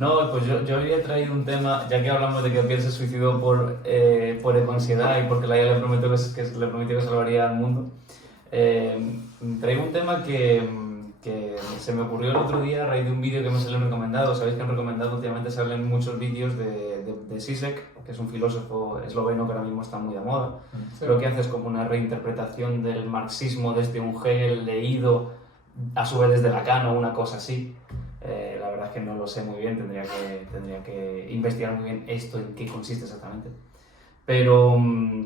No, pues yo había traído un tema, ya que hablamos de que Pierre se suicidó por ecoansiedad y porque la IA le prometió que salvaría al mundo. Traigo un tema que se me ocurrió el otro día a raíz de un vídeo que me salió recomendado. Sabéis que han recomendado últimamente, salen muchos vídeos de Zizek, que es un filósofo esloveno que ahora mismo está muy de moda. Sí. Lo que hace es como una reinterpretación del marxismo desde un Hegel leído a su vez desde Lacan o una cosa así. La verdad es que no lo sé muy bien, tendría que investigar muy bien esto, en qué consiste exactamente. Pero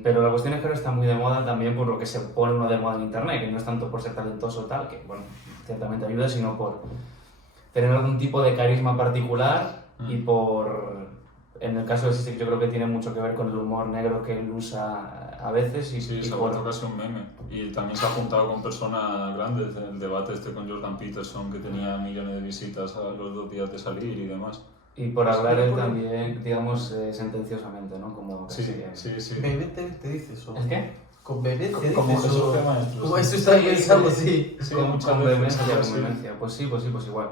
la cuestión es que ahora está muy de moda también por lo que se pone uno de moda en internet, que no es tanto por ser talentoso o tal, que bueno, ciertamente ayuda, sino por tener algún tipo de carisma particular y por, en el caso de Sisek, yo creo que tiene mucho que ver con el humor negro que él usa a veces y, Sí, y se ha por... vuelto casi un meme. Y también se ha juntado con personas grandes. El debate este con Jordan Peterson, que tenía millones de visitas a los 2 días de salir y demás. Y por hablar él también, digamos, sentenciosamente, ¿no? Como Sí, casi sí, sí. Vehemente te dices, ¿o? ¿El qué? Con vehemencia Como dices, Jesús o... de Maestros. Como eso estaba pensando, sí. Sí, con muchas veces, vehemencia, sí. con vehemencia. Pues sí, pues igual.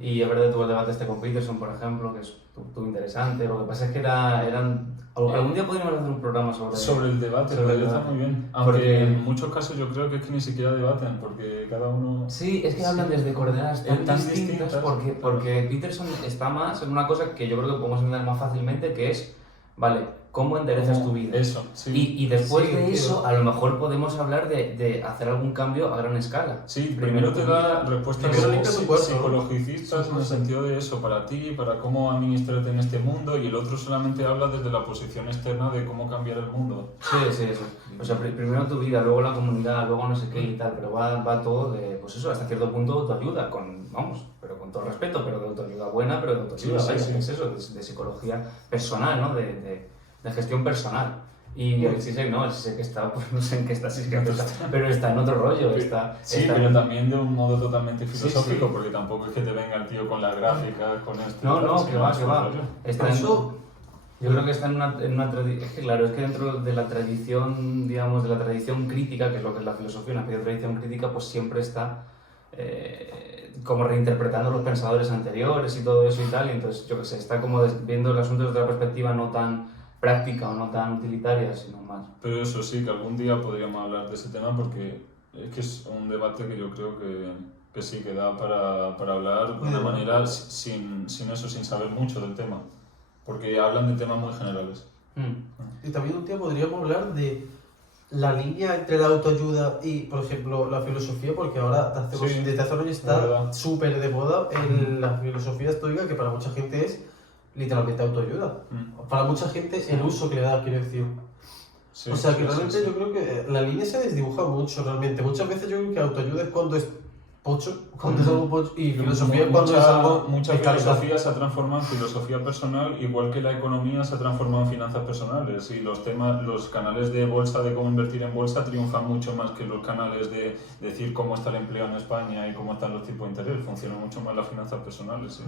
Y es verdad, tuvo el debate este con Peterson, por ejemplo, que estuvo interesante. Lo que pasa es que algún día podríamos hacer un programa Sobre el debate, sobre el está debate. muy bien. Aunque Porque- en muchos casos yo creo que es que ni siquiera debaten, porque cada uno... Sí, es que hablan desde coordenadas tan Tan distintas distintas, porque Peterson está más en una cosa que yo creo que podemos entender más fácilmente, que es, vale, ¿cómo enderezas tu vida? Eso, sí. Y después Sí, de tío. eso, a lo mejor podemos hablar de hacer algún cambio a gran escala. Sí, primero te da respuestas Primero limpia tu cuerpo, ¿no? psicologicistas en el sentido de eso, para ti, para cómo administrarte en este mundo, y el otro solamente habla desde la posición externa de cómo cambiar el mundo. Sí, eso. O sea, primero tu vida, luego la comunidad, luego no sé qué y tal, pero va todo de, pues eso, hasta cierto punto autoayuda, pero con todo respeto, pero de autoayuda buena, pero de autoayuda, Sí, vaya, sí. es eso, de psicología personal, ¿no? De gestión personal. Y el Zizek no, el Zizek está, pues no sé en qué está, pero está en otro rollo, está pero en... también de un modo totalmente filosófico, sí. porque tampoco es que te venga el tío con las gráficas, con esto. No, que va. Rollo. Está yo creo que está en una tradición, es que claro, es que dentro de la tradición, digamos, de la tradición crítica, que es lo que es la filosofía, una tradición crítica, pues siempre está como reinterpretando los pensadores anteriores y todo eso y tal, y entonces, yo qué sé, está como viendo el asunto desde una perspectiva no tan práctica o no tan utilitaria, sino más. Pero eso sí, que algún día podríamos hablar de ese tema, porque es que es un debate que yo creo que sí, que da para hablar de una manera sin saber mucho del tema, porque hablan de temas muy generales. Y también un día podríamos hablar de la línea entre la autoayuda y, por ejemplo, la filosofía, porque ahora desde hace años está súper de moda en la filosofía estoica, que para mucha gente es literalmente autoayuda. Para mucha gente el uso que le da, quiero decir. Sí, o sea que sí, realmente sí. yo creo que la línea se desdibuja mucho realmente. Muchas veces yo creo que autoayuda es cuando es pocho, cuando es algo pocho, y filosofía es cuando es algo Mucha de calidad. filosofía se ha transformado en filosofía personal, igual que la economía se ha transformado en finanzas personales, y los canales de bolsa, de cómo invertir en bolsa, triunfan mucho más que los canales de decir cómo está el empleo en España y cómo están los tipos de interés. Funcionan mucho más las finanzas personales, sí.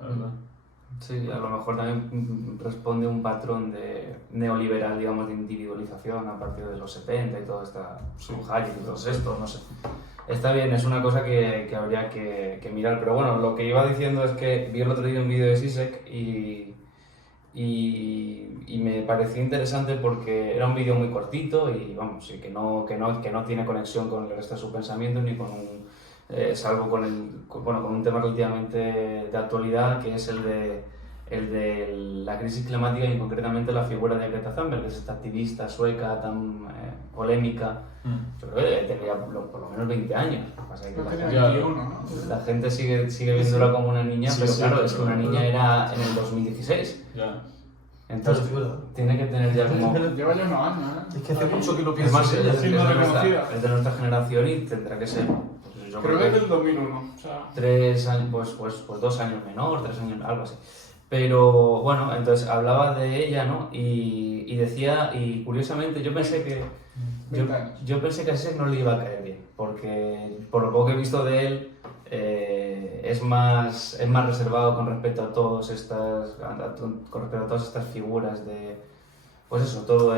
La verdad. Sí, a lo mejor también responde a un patrón neoliberal, digamos, de individualización a partir de los 70 y todo Hayek y todo esto, no sé. Está bien, es una cosa que habría que mirar, pero bueno, lo que iba diciendo es que vi el otro día un vídeo de Zizek y me pareció interesante porque era un vídeo muy cortito y vamos, y que no tiene conexión con el resto de su pensamiento ni con salvo con un tema relativamente de actualidad, que es el de la crisis climática y concretamente la figura de Greta Thunberg, que es esta activista sueca tan polémica. Yo creo que tenía por lo menos 20 años. Pasa que tenía 21, ¿no? la gente sigue viéndola como una niña, pero claro, es que una niña era en el 2016. Ya. Entonces, tiene que tener ya como... Lleva ya unos años, ¿eh? Es que hace mucho que lo Es pienso. más, es reconocida. de nuestra generación y tendrá que ser... Pues, yo Creo que es del 2001, o sea... 3 años, pues 2 años menor, 3 años, algo así. Pero bueno, entonces hablaba de ella, ¿no? Y decía, y curiosamente yo pensé que... Yo pensé que a ese no le iba a caer bien, porque por lo poco que he visto de él, es más reservado con respecto a todas estas figuras de, pues eso, todo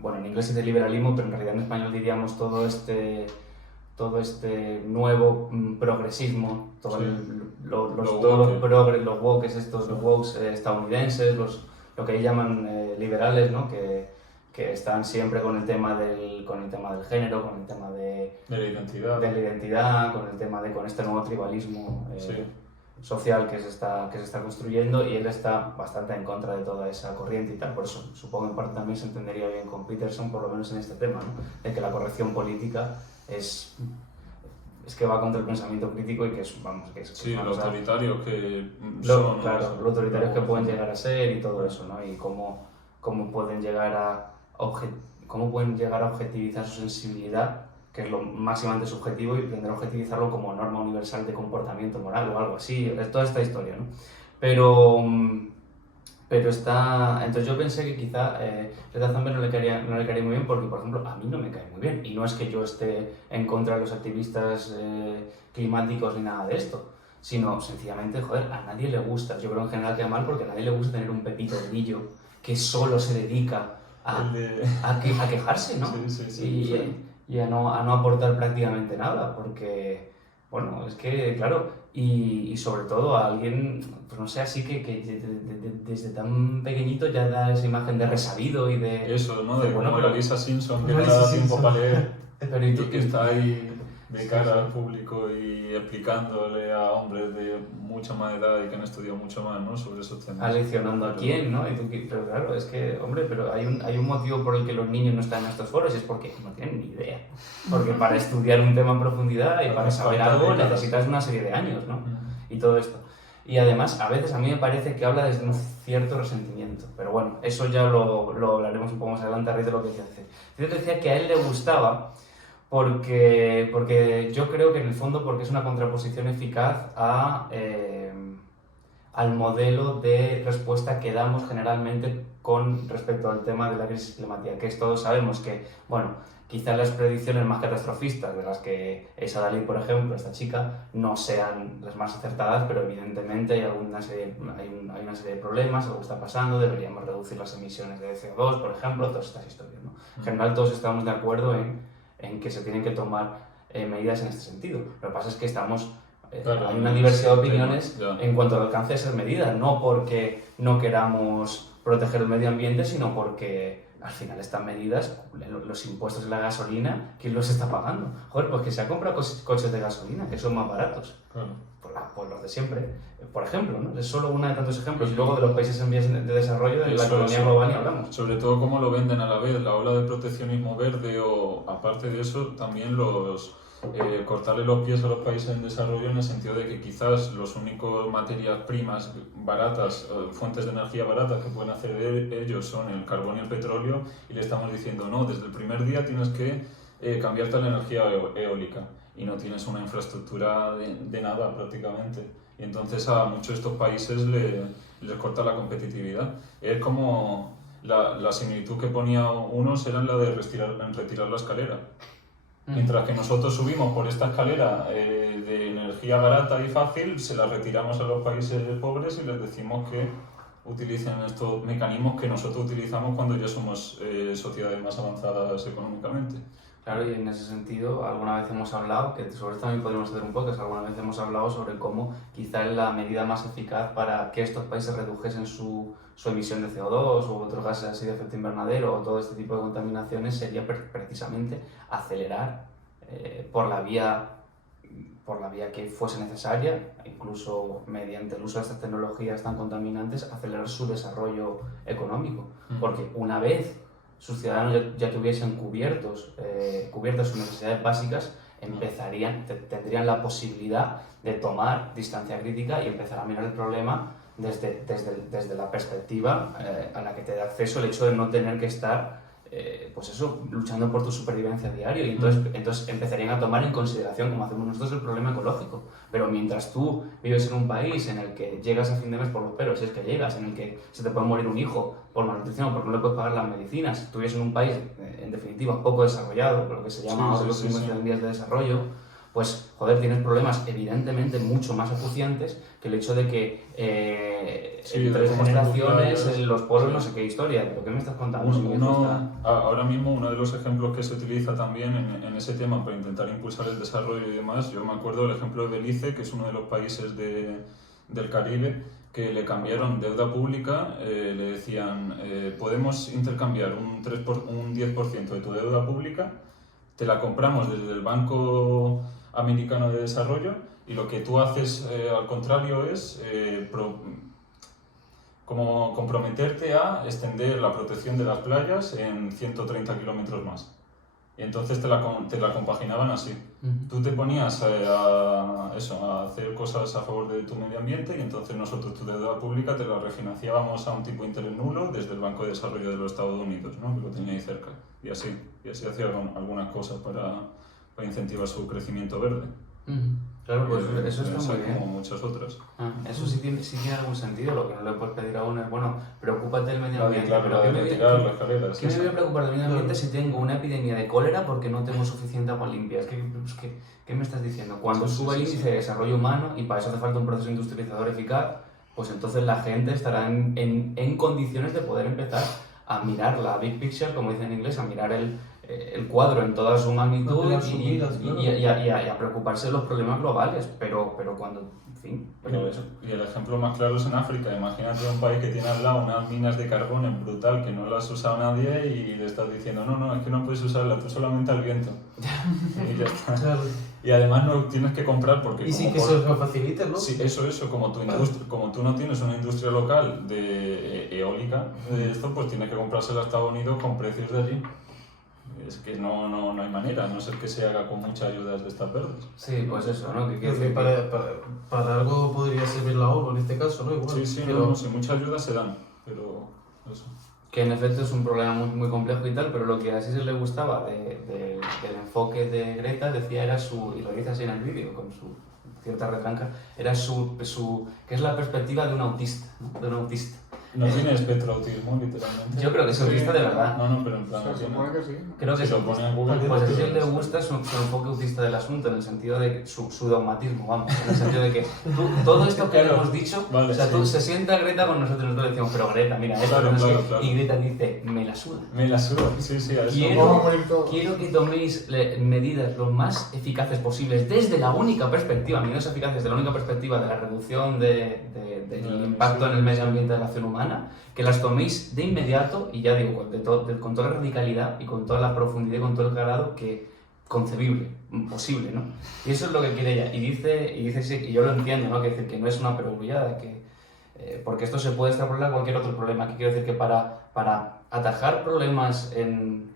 bueno, en inglés se dice liberalismo, pero en realidad en español diríamos todo este nuevo progresismo, todos los progres, los wokes estos, los wokes estadounidenses, lo que ellos llaman liberales, ¿no? Que están siempre con el tema del género, con el tema de la identidad, con el tema con este nuevo tribalismo social que se está construyendo, y él está bastante en contra de toda esa corriente y tal. Por eso supongo en parte también se entendería bien con Peterson, por lo menos en este tema, ¿no? De que la corrección política es que va contra el pensamiento crítico y que es lo autoritario que son, lo autoritarios que pueden llegar a ser y todo eso, ¿no? Y cómo pueden llegar a objetivizar su sensibilidad, que es lo máximamente subjetivo, y pretender objetivizarlo como norma universal de comportamiento moral o algo así, es toda esta historia, ¿no? Pero entonces yo pensé que quizá Greta Thunberg no le caería muy bien porque, por ejemplo, a mí no me cae muy bien, y no es que yo esté en contra de los activistas climáticos ni nada de esto, sino sencillamente, joder, a nadie le gusta, yo creo en general que mal, porque a nadie le gusta tener un pepito grillo que solo se dedica a quejarse, ¿no? Y a no aportar prácticamente nada, porque, bueno, es que, claro, y sobre todo a alguien, pues no sé, así que desde tan pequeñito ya da esa imagen de resabido y de... Eso, ¿no? De bueno, como Lisa Simpson, que no da tiempo para leer, pero y tú que está ahí de cara al público y explicándole a hombres de mucha más edad y que han estudiado mucho más, ¿no? Sobre esos temas. Aleccionando a quién, ¿no? Pero claro, es que, hombre, pero hay un motivo por el que los niños no están en estos foros, y es porque no tienen ni idea. Porque para estudiar un tema en profundidad y para saber algo necesitas una serie de años, ¿no? Y todo esto. Y además, a veces a mí me parece que habla desde un cierto resentimiento. Pero bueno, eso ya lo hablaremos un poco más adelante a raíz de lo que decía. Yo decía que a él le gustaba porque yo creo que en el fondo porque es una contraposición eficaz al modelo de respuesta que damos generalmente con respecto al tema de la crisis climática, que es, todos sabemos que, bueno, quizás las predicciones más catastrofistas de las que es Adalid, por ejemplo, esta chica, no sean las más acertadas, pero evidentemente hay una serie de problemas, algo está pasando, deberíamos reducir las emisiones de CO2, por ejemplo, todas estas historias, ¿no? En general todos estamos de acuerdo en que se tienen que tomar medidas en este sentido. Lo que pasa es que hay una diversidad de opiniones en cuanto al alcance de esas medidas, no porque no queramos proteger el medio ambiente, sino porque al final estas medidas, los impuestos de la gasolina, ¿quién los está pagando? Joder, pues que se ha comprado coches de gasolina, que son más baratos. Pues los de siempre, por ejemplo, ¿no? Es solo uno de tantos ejemplos. Y luego de los países en vías de desarrollo, de la economía global, ni hablamos. Sobre todo cómo lo venden a la vez, la ola de proteccionismo verde, o aparte de eso, también cortarle los pies a los países en desarrollo, en el sentido de que quizás los únicos materias primas baratas, fuentes de energía baratas que pueden hacer ellos son el carbón y el petróleo, y le estamos diciendo, no, desde el primer día tienes que cambiarte a la energía eólica, y no tienes una infraestructura de nada prácticamente. Y entonces a muchos de estos países les corta la competitividad. Es como la similitud que ponía unos era la de retirar la escalera. Mientras que nosotros subimos por esta escalera de energía barata y fácil, se la retiramos a los países pobres y les decimos que utilicen estos mecanismos que nosotros utilizamos cuando ya somos sociedades más avanzadas económicamente. Claro, y en ese sentido, alguna vez hemos hablado, que sobre esto también podríamos hacer un podcast, alguna vez hemos hablado sobre cómo quizá la medida más eficaz para que estos países redujesen su emisión de CO2 u otros gases así de efecto invernadero o todo este tipo de contaminaciones sería precisamente acelerar por la vía que fuese necesaria, incluso mediante el uso de estas tecnologías tan contaminantes, acelerar su desarrollo económico. Porque una vez sus ciudadanos ya tuviesen cubiertas sus necesidades básicas, tendrían la posibilidad de tomar distancia crítica y empezar a mirar el problema desde la perspectiva a la que te da acceso el hecho de no tener que estar luchando por tu supervivencia diaria, y entonces empezarían a tomar en consideración, como hacemos nosotros, el problema ecológico. Pero mientras tú vives en un país en el que llegas a fin de mes por los pelos, si es que llegas, en el que se te puede morir un hijo por malnutrición o porque no le puedes pagar las medicinas, tú vives en un país, en definitiva, poco desarrollado, lo que se llama los países en vías de desarrollo, pues, joder, tienes problemas evidentemente mucho más acuciantes que el hecho de que en 3 generaciones los pueblos no sé qué historia. ¿Pero qué me estás contando? Ahora mismo uno de los ejemplos que se utiliza también en ese tema para intentar impulsar el desarrollo y demás, yo me acuerdo del ejemplo de Belice, que es uno de los países del Caribe, que le cambiaron deuda pública, le decían, podemos intercambiar un 10% de tu deuda pública, te la compramos desde el Banco Americano de Desarrollo y lo que tú haces al contrario es como comprometerte a extender la protección de las playas en 130 kilómetros más. Y entonces te la compaginaban así. Tú te ponías a hacer cosas a favor de tu medio ambiente y entonces nosotros tu deuda pública te la refinanciábamos a un tipo de interés nulo desde el Banco de Desarrollo de los Estados Unidos, ¿no? Que lo tenía ahí cerca. Y así hacían algunas cosas para incentivar su crecimiento verde. Claro, pues eso está muy bien. Como muchas otras. Eso sí tiene algún sentido. Lo que no le puedes pedir a uno es, bueno, preocúpate del medio ambiente. Claro, pero ¿qué me voy a preocupar del medio ambiente si tengo una epidemia de cólera porque no tengo suficiente agua limpia? ¿Qué me estás diciendo? Cuando suba el índice de desarrollo humano, y para eso hace falta un proceso industrializador eficaz, pues entonces la gente estará en condiciones de poder empezar a mirar la big picture, como dicen en inglés, a mirar el cuadro en toda su magnitud y a preocuparse de los problemas globales, pero cuando, en fin, pero eso. Y el ejemplo más claro es en África. Imagínate un país que tiene al lado unas minas de carbón en brutal que no las ha usado nadie y le estás diciendo, no, es que no puedes usarla, tú solamente al viento. Y ya está. Claro. Y además no tienes que comprar porque... Y sí que se lo facilites, ¿no? Sí, eso, como tú no tienes una industria local de eólica, de esto, pues tienes que comprársela a Estados Unidos con precios de allí. Es que no hay manera, a no ser que se haga con muchas ayudas de estas verdes. Sí, pues eso, ¿no? Para algo podría servir la ONU en este caso, ¿no? Igual, sí, pero... sí, muchas ayudas se dan, pero eso. Que en efecto es un problema muy, muy complejo y tal, pero lo que así se le gustaba del enfoque de Greta, decía, era y lo dice así en el vídeo, con su cierta retranca, era que es la perspectiva de un autista, ¿no? De un autista. No tiene espectro autismo, literalmente. Yo creo que es autista de verdad. No, pero en plan... Se supone que sí. Creo que se lo pone en Google. Pues así le gusta su enfoque autista del asunto, en el sentido de su dogmatismo, vamos. En el sentido de que todo esto que le hemos dicho, vale, o sea, se sienta Greta con nosotros le decimos, pero Greta, mira, esto claro, no sé. Claro. Y Greta dice, me la suda. Me la suda, sí, a eso. Quiero que toméis medidas lo más eficaces posibles desde la única perspectiva, medidas eficaces desde la única perspectiva de la reducción del impacto en el medio ambiente de la acción humana, que las toméis de inmediato, y ya digo, con toda la radicalidad y con toda la profundidad y con todo el grado que concebible, posible, ¿no? Y eso es lo que quiere ella. Y dice sí, y yo lo entiendo, ¿no? Que no es una perogrullada, porque esto se puede extrapolar a cualquier otro problema. Que quiero decir que para atajar problemas en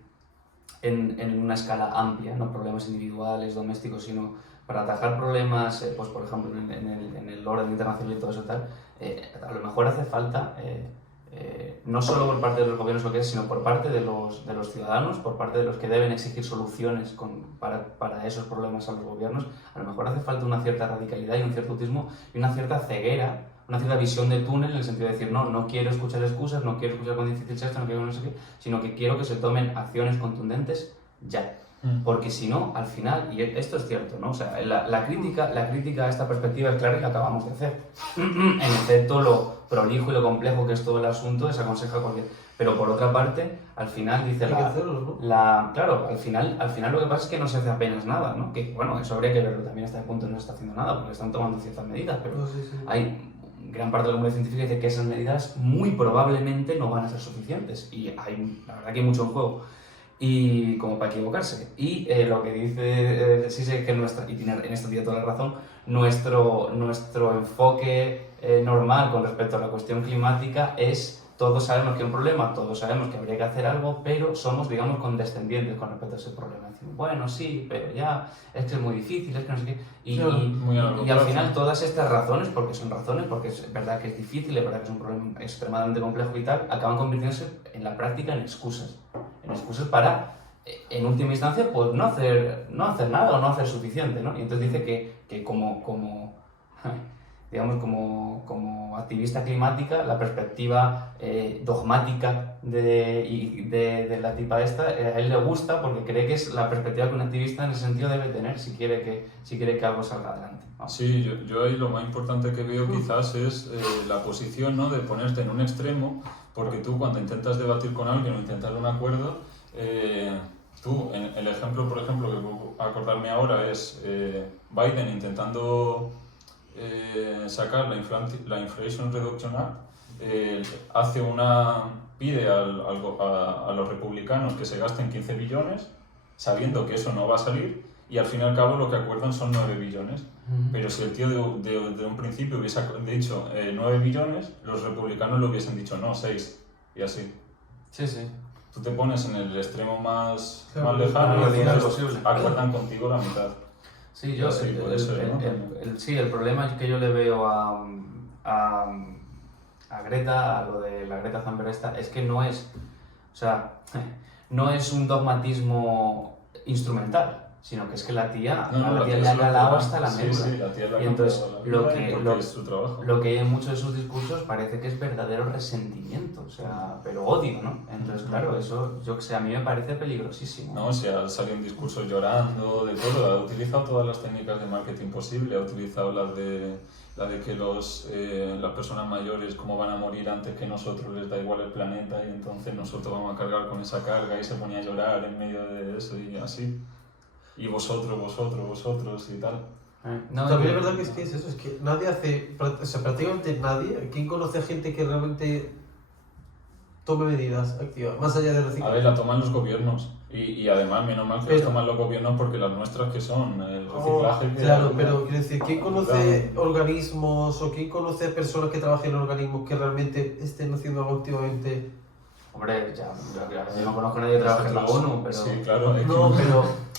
una escala amplia, no problemas individuales, domésticos, sino para atajar problemas, pues por ejemplo en el orden internacional y todo eso tal, a lo mejor hace falta no solo por parte de los gobiernos sino por parte de los ciudadanos, por parte de los que deben exigir soluciones para esos problemas a los gobiernos. A lo mejor hace falta una cierta radicalidad y un cierto autismo y una cierta ceguera, una cierta visión de túnel, en el sentido de decir, no quiero escuchar excusas, no quiero escuchar cuán difícil es esto, no quiero no sé qué, sino que quiero que se tomen acciones contundentes ya. Porque si no, al final, y esto es cierto, ¿no? O sea, la crítica a esta perspectiva es clara y la acabamos de hacer. En efecto, lo prolijo y lo complejo que es todo el asunto desaconseja cualquier... Pero por otra parte, al final dice claro, al final lo que pasa es que no se hace apenas nada, ¿no? Que, bueno, eso habría que verlo también hasta el punto no se está haciendo nada, porque están tomando ciertas medidas, pero hay gran parte de la comunidad científica dice que esas medidas muy probablemente no van a ser suficientes. Y la verdad que hay mucho en juego. Y como para equivocarse. Y lo que dice Sisi es que y tiene en esto tiene toda la razón, nuestro enfoque normal con respecto a la cuestión climática es, todos sabemos que hay un problema, todos sabemos que habría que hacer algo, pero somos, digamos, condescendientes con respecto a ese problema. Decimos, bueno, sí, pero ya, es que es muy difícil, es que no sé qué. Y al final todas estas razones, porque es verdad que es difícil, es verdad que es un problema extremadamente complejo y tal, acaban convirtiéndose en la práctica en excusas para, en última instancia, pues no hacer nada o no hacer suficiente, ¿no? Y entonces dice que como digamos, como como activista climática, la perspectiva dogmática de la tipa esta, a él le gusta porque cree que es la perspectiva que un activista en ese sentido debe tener si quiere que algo salga adelante. Vamos. Sí, yo ahí lo más importante que veo quizás es la posición, ¿no?, de ponerte en un extremo, porque tú cuando intentas debatir con alguien o intentar un acuerdo, el ejemplo, por ejemplo, que puedo acordarme ahora es Biden intentando sacar la Inflation Reduction Act, pide a los republicanos que se gasten 15 billones, sabiendo que eso no va a salir, y al fin y al cabo lo que acuerdan son 9 billones. Pero si el tío de un principio hubiese dicho 9 billones, los republicanos le hubiesen dicho no, 6, y así. Sí, sí. Tú te pones en el extremo más Claro, lejano y posible. acuerdan contigo la mitad. Sí, yo, Sí, puede ser, ¿no? sí, el problema que yo le veo a Greta, a lo de la Greta Thunberg esta, es que no es un dogmatismo instrumental, sino que es que la tía le ha calado hasta la médula. Sí, la tía le ha y entonces es su trabajo. lo que hay en muchos de sus discursos parece que es verdadero resentimiento, o sea, pero odio, ¿no? Entonces, claro, eso, yo que sé, a mí me parece peligrosísimo. No, si ha salido un discurso llorando, de todo, ha utilizado todas las técnicas de marketing posible, ha utilizado la de que las personas mayores, como van a morir antes que nosotros, les da igual el planeta y entonces nosotros vamos a cargar con esa carga, y se ponía a llorar en medio de eso y así. Y vosotros y tal. No, también es verdad que es eso, es que nadie hace, o sea, prácticamente nadie, ¿quién conoce a gente que realmente tome medidas activas, más allá de reciclar? A ver, la toman los gobiernos y además, menos mal que Pero, las toman los gobiernos porque las nuestras que son el reciclaje... Claro, pero quiero decir, ¿quién conoce organismos o quién conoce personas que trabajen en organismos que realmente estén haciendo algo activamente? Hombre, yo no conozco a nadie que trabaje en la ONU, pero... Sí, claro. No, pero...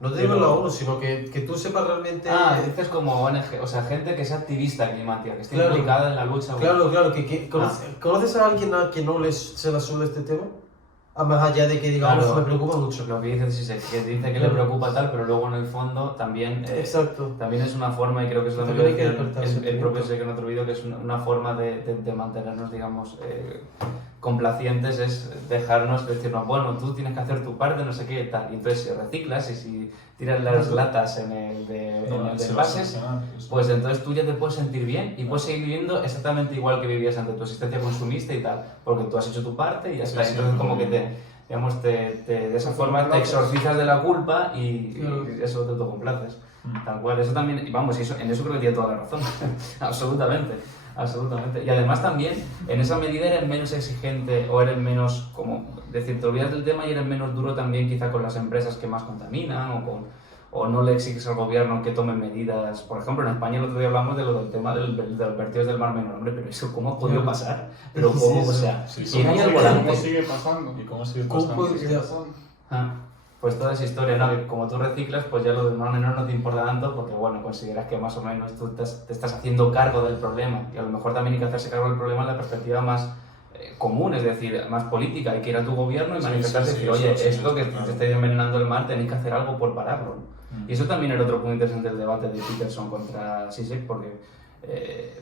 No te digo en la ONU, sino que tú sepas realmente... dices como ONG, o sea, gente que sea activista climática, que esté Claro. implicada en la lucha. Claro, ¿conoces a alguien a que no se la sube este tema? Más allá de que digamos, Claro. me preocupa mucho. Lo que dice, que dice que le preocupa tal, pero luego en el fondo también, Exacto. también es una forma, y creo que es lo También hay que que despertar el sentimientos. propio sé que en otro vídeo, que es una forma de mantenernos, digamos, complacientes, es dejarnos decirnos, bueno, tú tienes que hacer tu parte, no sé qué, tal. Y entonces si reciclas y si tiras las latas en el de envases, pues entonces tú ya te puedes sentir bien y puedes seguir viviendo exactamente igual que vivías ante tu existencia consumista y tal, porque tú has hecho tu parte y ya está. Entonces como que de esa forma te exorcizas de la culpa y eso te autocomplaces. Tal cual, eso también, y vamos, en eso creo que tiene toda la razón, absolutamente. Y además también, en esa medida eres menos exigente o eres menos, como decir, te olvidas del tema y eres menos duro también quizá con las empresas que más contaminan o no le exiges al gobierno que tome medidas. Por ejemplo, en España el otro día hablamos de lo del tema de los vertidos del Mar Menor, hombre, pero eso ¿cómo ha podido pasar? Pero ¿cómo? O sea, ¿quién hay al volante? ¿Cómo sigue pasando? ¿Y cómo sigue pasando? Pues toda esa historia, ¿no? Que como tú reciclas, pues ya lo del Mar Menor no te importa tanto porque, bueno, consideras que más o menos tú te estás haciendo cargo del problema y a lo mejor también hay que hacerse cargo del problema en la perspectiva más común, es decir, más política. Hay que ir a tu gobierno y manifestarse y decir, oye, esto que te está envenenando el mar, tenéis que hacer algo por pararlo. Y eso también era otro punto interesante del debate de Peterson contra Zizek,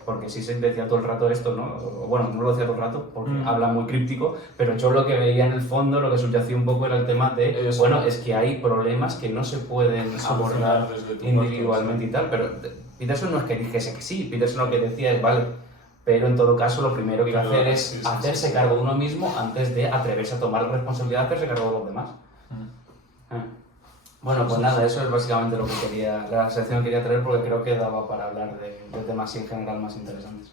porque Zizek decía todo el rato esto, ¿no? Bueno, no lo decía todo el rato porque habla muy críptico, pero yo lo que veía en el fondo, lo que subyacía un poco era el tema de, eso. Bueno, es que hay problemas que no se pueden abordar individualmente y tal, pero Peterson no es que dijese que sí, Peterson lo que decía es, vale, pero en todo caso lo primero que hay que hacer es hacerse cargo de uno mismo antes de atreverse a tomar la responsabilidad de hacerse cargo de los demás. Bueno, pues nada, eso es básicamente lo que la sección que quería traer porque creo que daba para hablar de temas en general más interesantes.